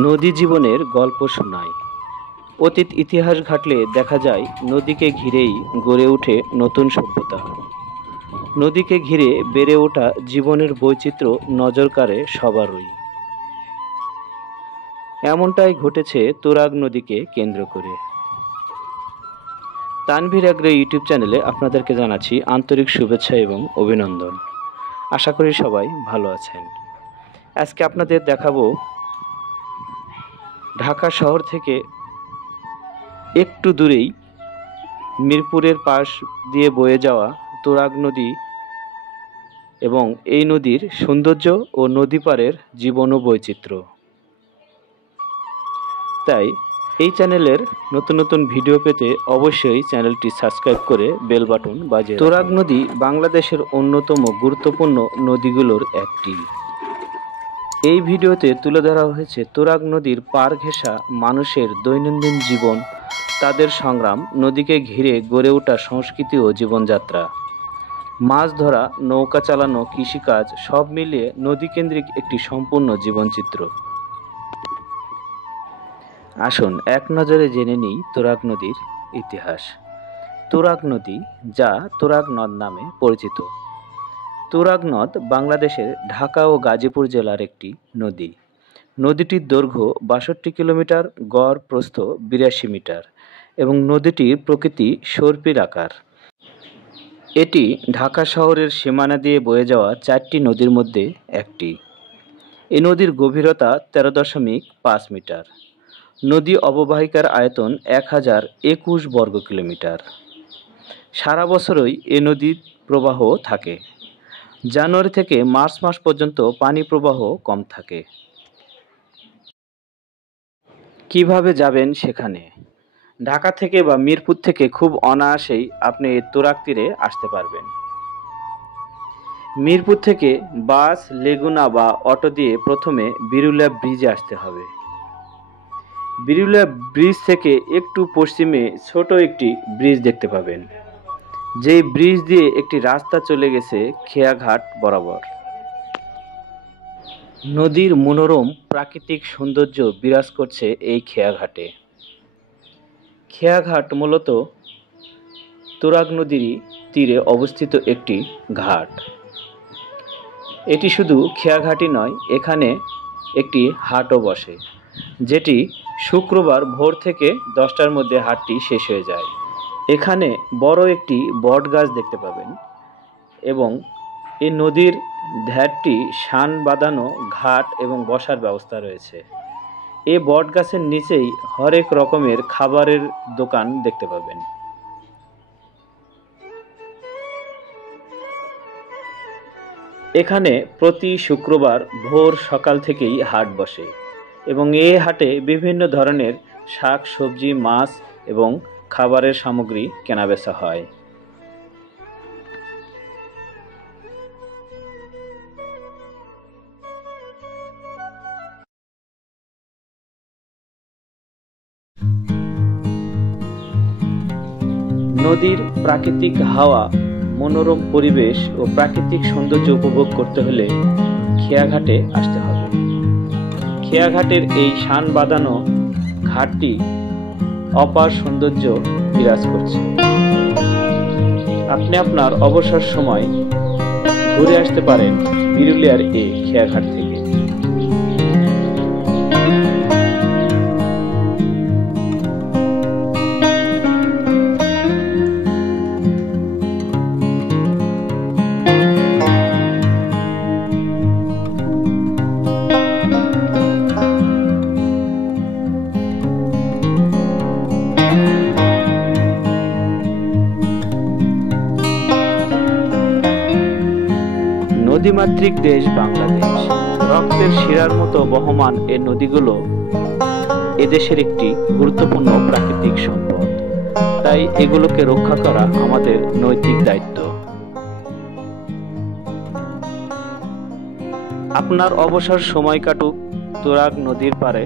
নদী জীবনের গল্প শোনায়। অতীত ইতিহাস ঘাটলে দেখা যায় নদীকে ঘিরেই গড়ে ওঠে নতুন সভ্যতা। নদীকে ঘিরে বেড়ে ওঠা জীবনের বৈচিত্র্য নজর কাড়ে সবারই। এমনটাই ঘটেছে তুরাগ নদীকে কেন্দ্র করে। তানভীর এগ্রো ইউটিউব চ্যানেলে আপনাদেরকে জানাচ্ছি আন্তরিক শুভেচ্ছা এবং অভিনন্দন। আশা করি সবাই ভালো আছেন। আজকে আপনাদের দেখাবো ঢাকা শহর থেকে একটু দূরেই মিরপুরের পাশ দিয়ে বয়ে যাওয়া তুরাগ নদী এবং এই নদীর সৌন্দর্য ও নদী পাড়ের জীবন ও বৈচিত্র্য। তাই এই চ্যানেলের নতুন নতুন ভিডিও পেতে অবশ্যই চ্যানেলটি সাবস্ক্রাইব করে বেল বাটন বাজিয়ে। তুরাগ নদী বাংলাদেশের অন্যতম গুরুত্বপূর্ণ নদীগুলোর একটি। এই ভিডিওতে তুলে ধরা হয়েছে তুরাগ নদীর পাড় ঘেঁষা মানুষের দৈনন্দিন জীবন, তাদের সংগ্রাম, নদীকে ঘিরে গড়ে ওঠা সংস্কৃতি ও জীবনযাত্রা, মাছ ধরা, নৌকা চালানো, কৃষিকাজ সব মিলিয়ে নদীকেন্দ্রিক একটি সম্পূর্ণ জীবনচিত্র। আসুন এক নজরে জেনে নিই তুরাগ নদীর ইতিহাস। তুরাগ নদী, যা তুরাগ নদ নামে পরিচিত। তুরাগ নদ বাংলাদেশের ঢাকা ও গাজীপুর জেলার একটি নদী। নদীটির দৈর্ঘ্য ৬২ কিলোমিটার, গড় প্রস্থ ৮২ মিটার এবং নদীটির প্রকৃতি সর্পিল আকার। এটি ঢাকা শহরের সীমানা দিয়ে বয়ে যাওয়া ৪টি নদীর মধ্যে একটি। এই নদীর গভীরতা ১৩.৫ মিটার। নদী অববাহিকার আয়তন ১,০২১ বর্গ কিলোমিটার। সারা বছরই এ নদীর প্রবাহ থাকে। জানুয়ারি থেকে মার্চ মাস পর্যন্ত পানি প্রবাহ কম থাকে। কিভাবে যাবেন সেখানে? ঢাকা থেকে বা মিরপুর থেকে খুব অনায়াসেই আপনি তুরাগ তীরে আসতে পারবেন। মিরপুর থেকে বাস, লেগুনা বা অটো দিয়ে প্রথমে বিরুলিয়া ব্রিজে আসতে হবে। বিরুলিয়া ব্রিজ থেকে একটু পশ্চিমে ছোট একটি ব্রিজ দেখতে পাবেন, যেই ব্রিজ দিয়ে একটি রাস্তা চলে গেছে খেয়াঘাট বরাবর। নদীর মনোরম প্রাকৃতিক সৌন্দর্য বিরাজ করছে এই খেয়াঘাটে। খেয়াঘাট মূলত তুরাগ নদীর তীরে অবস্থিত একটি ঘাট। এটি শুধু খেয়াঘাটই নয়, এখানে একটি হাটও বসে, যেটি শুক্রবার ভোর থেকে 10টার মধ্যে হাটটি শেষ হয়ে যায়। এখানে বড় একটি বট গাছ দেখতে পাবেন এবং এই নদীর ধারটি শান বাঁধানো ঘাট এবং বসার ব্যবস্থা রয়েছে। এই বট গাছের নিচেই হরেক রকমের খাবারের দোকান দেখতে পাবেন। এখানে প্রতি শুক্রবার ভোর সকাল থেকেই হাট বসে এবং এই হাটে বিভিন্ন ধরনের শাক, সবজি, মাছ এবং খাবারের সামগ্রী কেনাবেচা হয়। নদীর প্রাকৃতিক হাওয়া, মনোরম পরিবেশ ও প্রাকৃতিক সৌন্দর্য উপভোগ করতে হলে খেয়াঘাটে আসতে হবে। খেয়াঘাটের এই শান বাঁধানো ঘাটটি অপার সৌন্দর্য বিরাজ করছে। আপনি আপনার অবসর সময় ঘুরে আসতে পারেন বিরুলিয়ার এই খেয়াঘাট থেকে। নদীমাতৃক দেশ বাংলাদেশ। রক্তের শিরার মতো বহমান এই নদীগুলো এদেশের একটি গুরুত্বপূর্ণ প্রাকৃতিক সম্পদ। তাই এগুলোকে রক্ষা করা আমাদের নৈতিক দায়িত্ব। আপনার অবসর সময় কাটুক তুরাগ নদীর পাড়ে।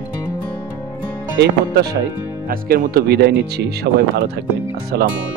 এই প্রত্যাশায় আজকের মতো বিদায় নিচ্ছি। সবাই ভালো থাকবেন। আসসালামু আলাইকুম।